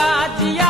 Radia